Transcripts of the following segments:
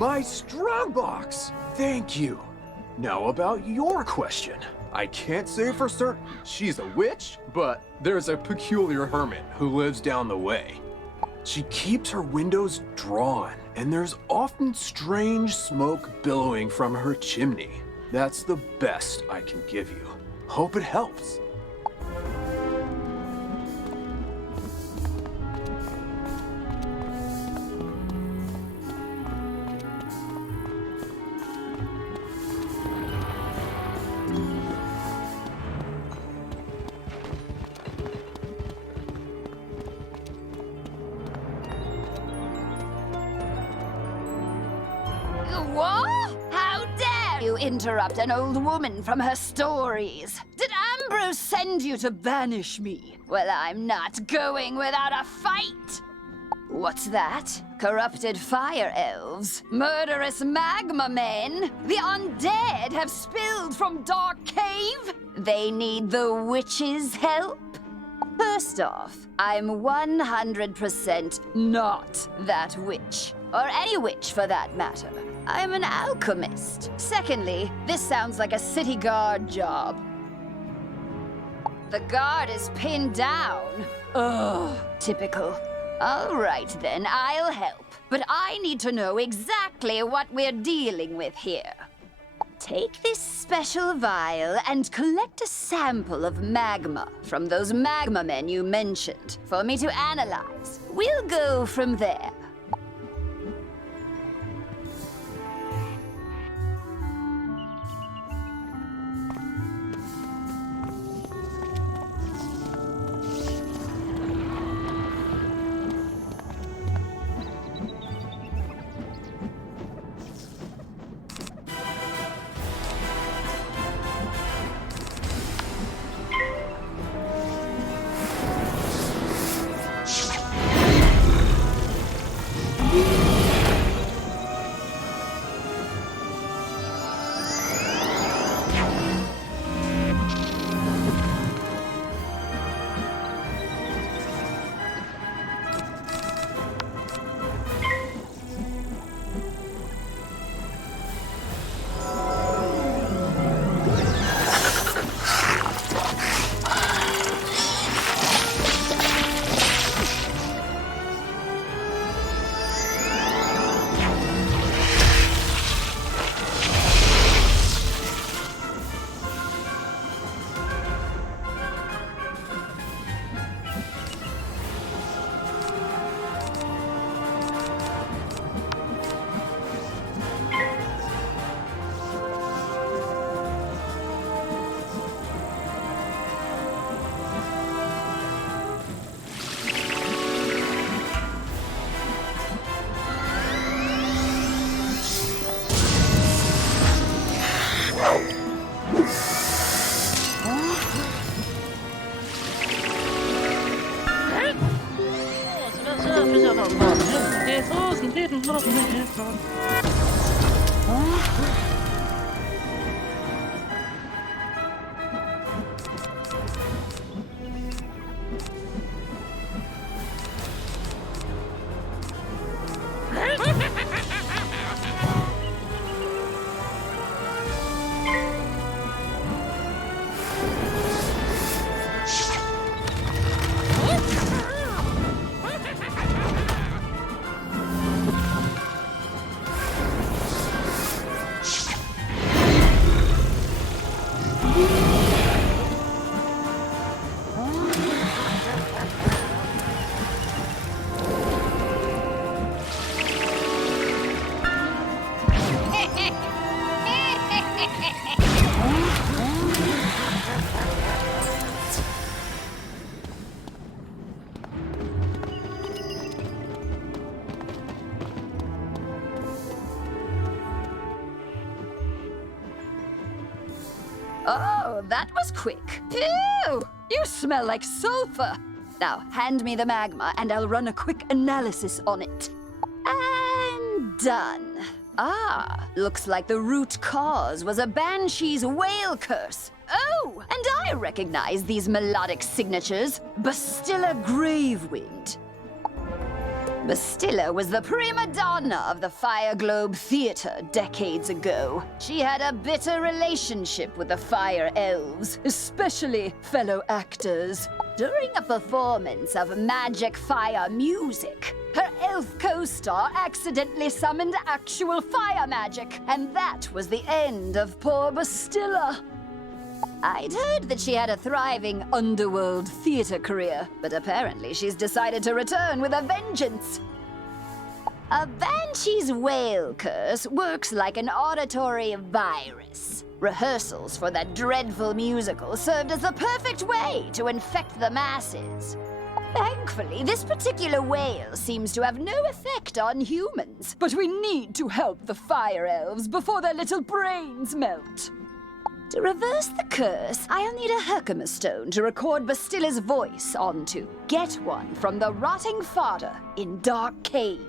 My strong box! Thank you. Now about your question. I can't say for certain she's a witch, but there's a peculiar hermit who lives down the way. She keeps her windows drawn, and there's often strange smoke billowing from her chimney. That's the best I can give you. Hope it helps. What? How dare you interrupt an old woman from her stories? Did Ambrose send you to banish me? Well, I'm not going without a fight! What's that? Corrupted fire elves? Murderous magma men? The undead have spilled from Dark Cave? They need the witch's help? First off, I'm 100% not that witch. Or any witch, for that matter. I'm an alchemist. Secondly, this sounds like a city guard job. The guard is pinned down. Ugh, typical. All right then, I'll help. But I need to know exactly what we're dealing with here. Take this special vial and collect a sample of magma from those magma men you mentioned for me to analyze. We'll go from there. Oh, that was quick. Phew! You smell like sulfur. Now, hand me the magma and I'll run a quick analysis on it. And done. Ah, looks like the root cause was a banshee's whale curse. Oh, and I recognize these melodic signatures. Bastilla Gravewind. Bastilla was the prima donna of the Fire Globe Theater decades ago. She had a bitter relationship with the Fire Elves, especially fellow actors. During a performance of magic fire music, her elf co-star accidentally summoned actual fire magic, and that was the end of poor Bastilla. I'd heard that she had a thriving underworld theater career, but apparently she's decided to return with a vengeance. A banshee's whale curse works like an auditory virus. Rehearsals for that dreadful musical served as the perfect way to infect the masses. Thankfully, this particular whale seems to have no effect on humans, but we need to help the fire elves before their little brains melt. To reverse the curse, I'll need a Herkimer stone to record Bastilla's voice onto. Get one from the rotting fodder in Dark Cave.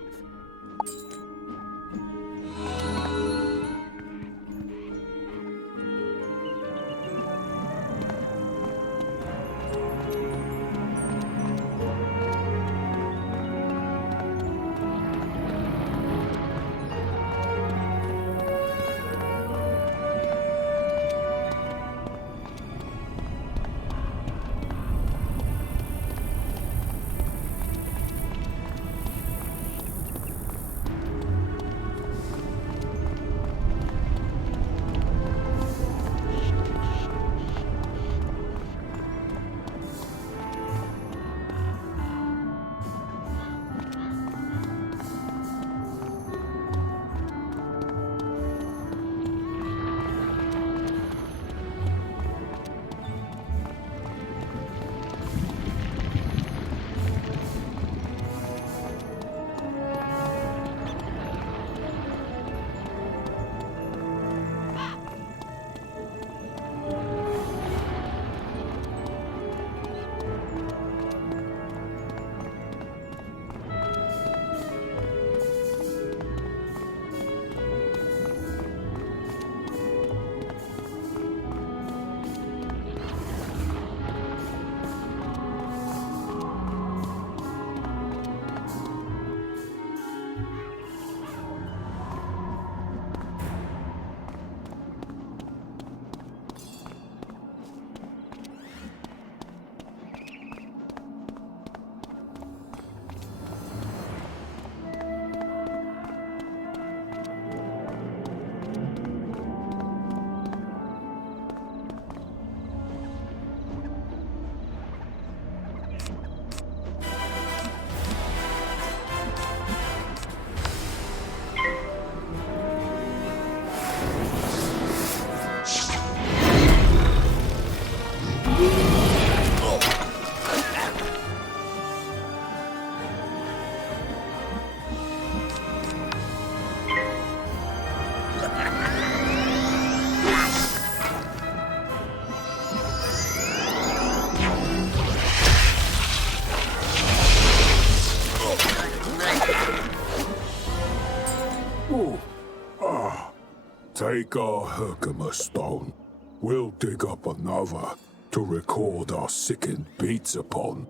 Take our Herkimer stone. We'll dig up another to record our sickened beats upon.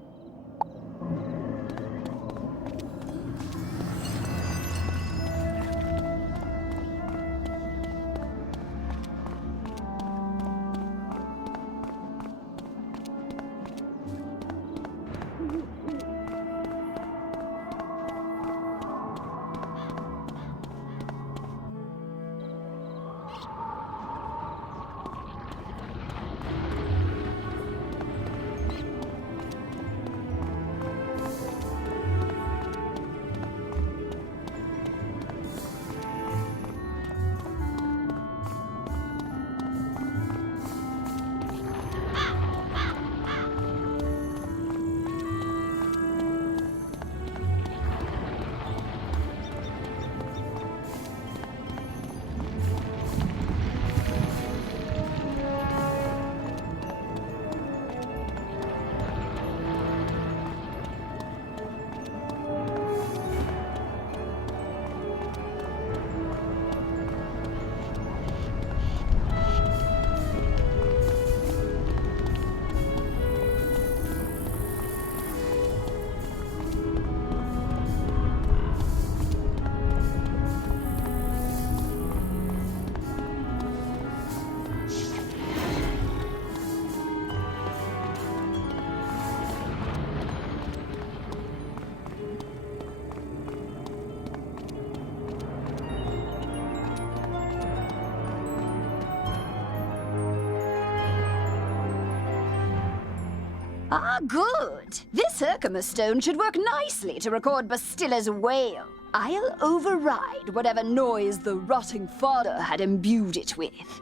Ah, good. This Herkimer stone should work nicely to record Bastilla's wail. I'll override whatever noise the rotting fodder had imbued it with.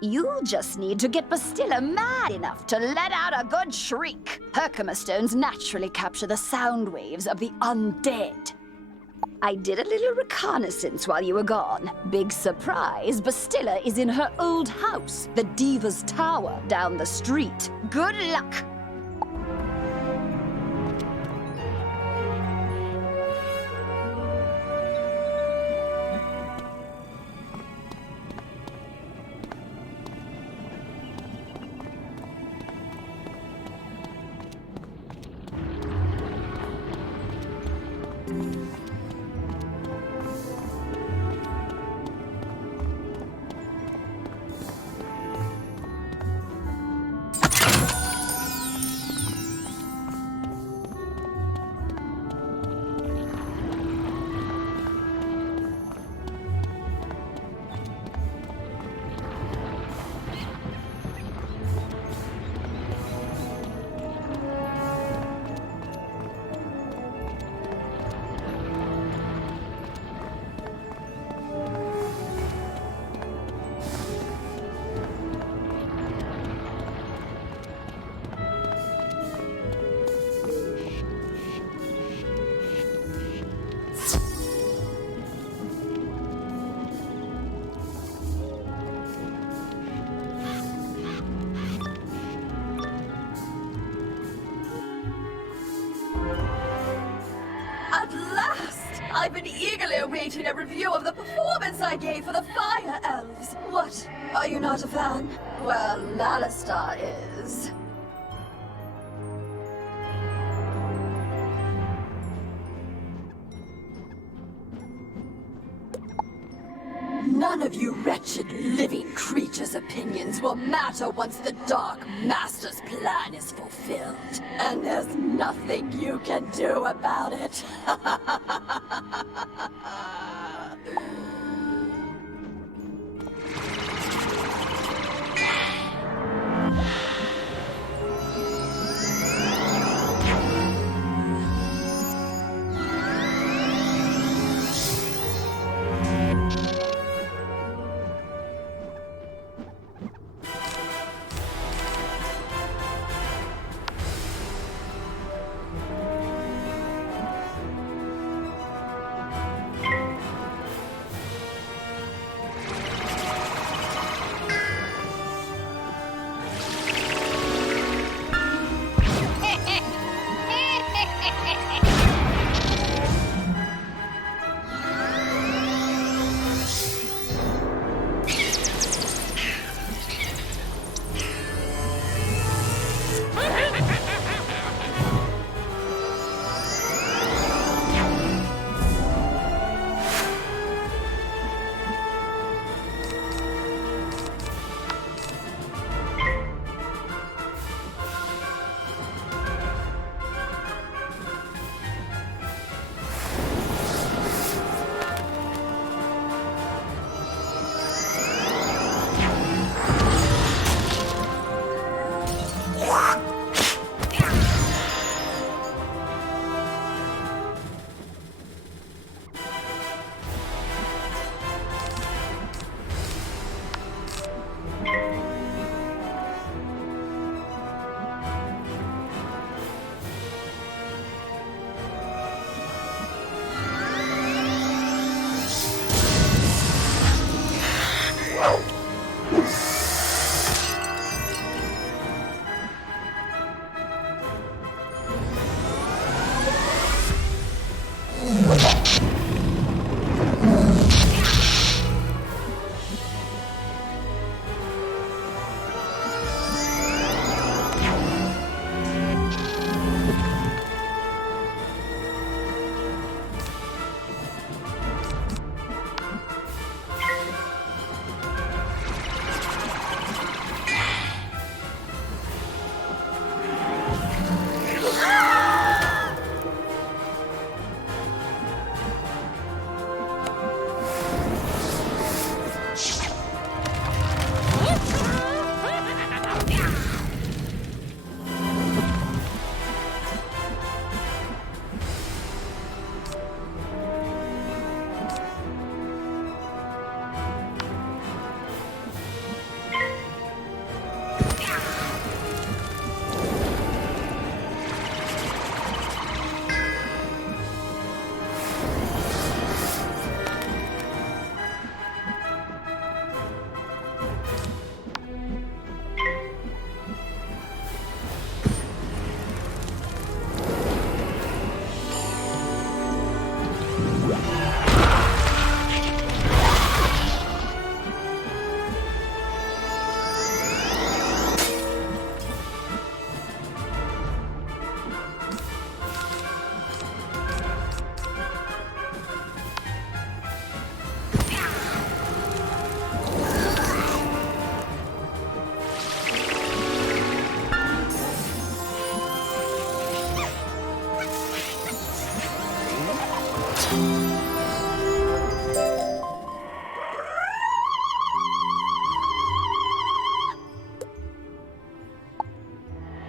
You'll just need to get Bastilla mad enough to let out a good shriek. Herkimer stones naturally capture the sound waves of the undead. I did a little reconnaissance while you were gone. Big surprise, Bastilla is in her old house, the Diva's Tower, down the street. Good luck! At last! I've been eagerly awaiting a review of the performance I gave for the Fire Elves. What? Are you not a fan? Well, Lallistar is. None of you wretched living creatures' opinions will matter once the Dark Master's plan is fulfilled. And there's nothing you can do about it.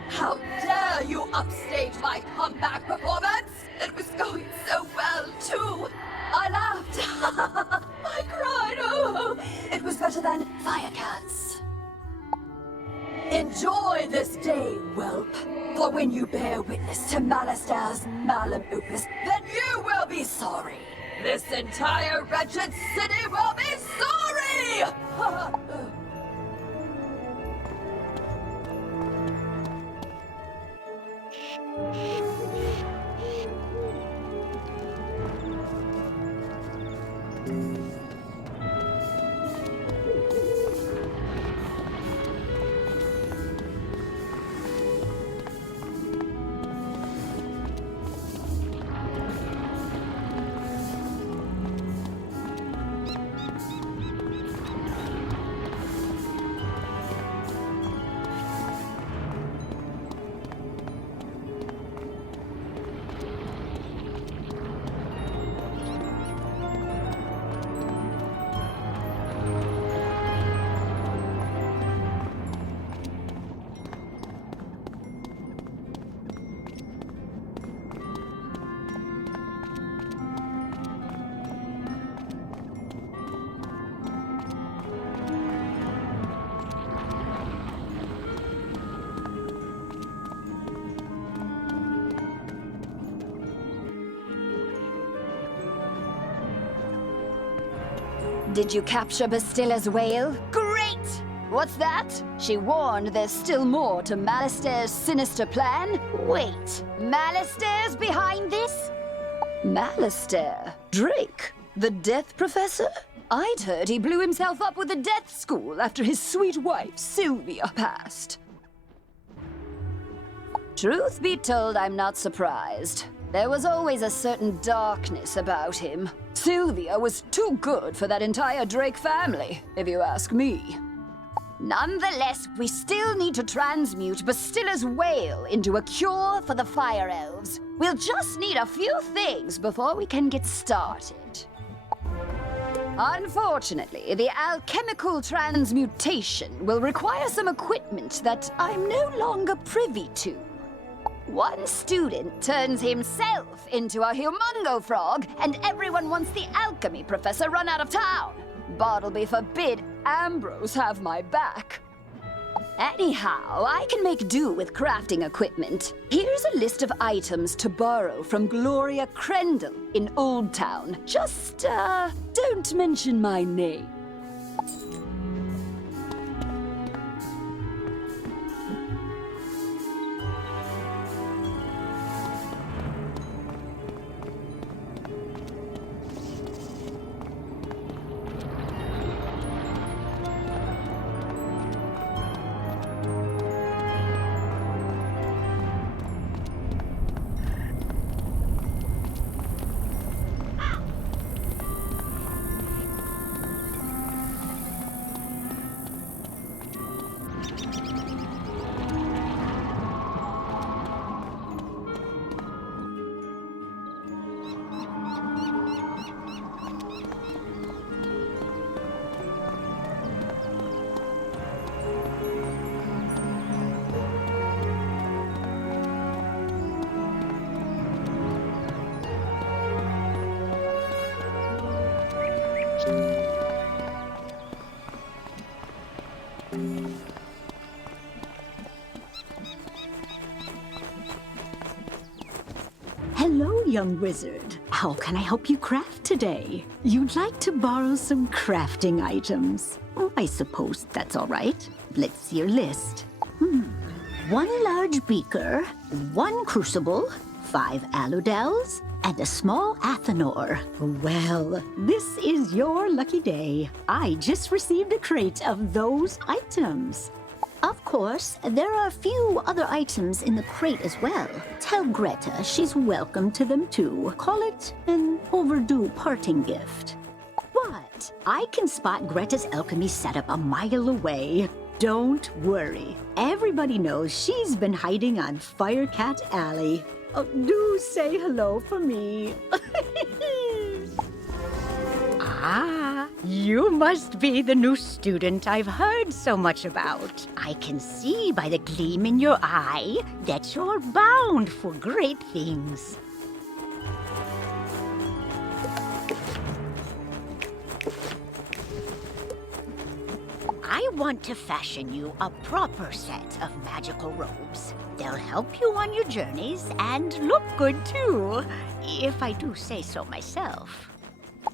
How dare you upstage my comeback performance? It was going so well, too. I laughed. I cried. Oh, it was better than Firecat's. Enjoy this day, whelp. For when you bear witness to Malister's malum opus, then you will be sorry. This entire wretched city will be sorry! Did you capture Bastilla's whale? Great! What's that? She warned there's still more to Malister's sinister plan? Wait, Malister's behind this? Malister? Drake? The Death Professor? I'd heard he blew himself up with the Death School after his sweet wife, Sylvia, passed. Truth be told, I'm not surprised. There was always a certain darkness about him. Sylvia was too good for that entire Drake family, if you ask me. Nonetheless, we still need to transmute Bastilla's whale into a cure for the Fire Elves. We'll just need a few things before we can get started. Unfortunately, the alchemical transmutation will require some equipment that I'm no longer privy to. One student turns himself into a humongo frog, and everyone wants the alchemy professor run out of town. Bartleby forbid Ambrose have my back. Anyhow, I can make do with crafting equipment. Here's a list of items to borrow from Gloria Crendel in Old Town. Just, don't mention my name. Hello, young wizard. How can I help you craft today? You'd like to borrow some crafting items. Oh, I suppose that's all right. Let's see your list. One large beaker, one crucible, 5 Aludels, and a small Athenor. Well, this is your lucky day. I just received a crate of those items. Of course, there are a few other items in the crate as well. Tell Greta she's welcome to them too. Call it an overdue parting gift. What? I can spot Greta's alchemy setup a mile away. Don't worry. Everybody knows she's been hiding on Firecat Alley. Oh, do say hello for me. Ah, you must be the new student I've heard so much about. I can see by the gleam in your eye that you're bound for great things. I want to fashion you a proper set of magical robes. They'll help you on your journeys and look good too, if I do say so myself.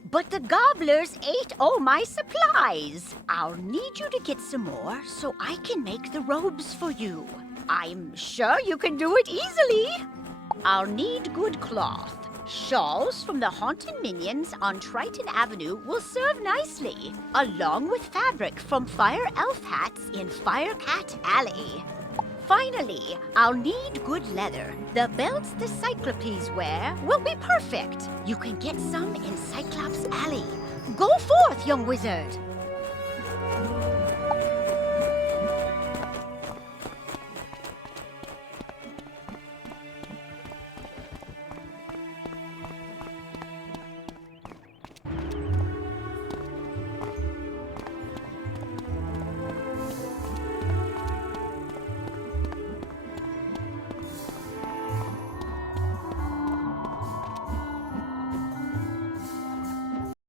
But the gobblers ate all my supplies. I'll need you to get some more so I can make the robes for you. I'm sure you can do it easily. I'll need good cloth. Shawls from the haunted minions on Triton Avenue will serve nicely, along with fabric from Fire Elf hats in Firecat Alley. Finally, I'll need good leather. The belts the Cyclopes wear will be perfect. You can get some in Cyclops Alley. Go forth, young wizard!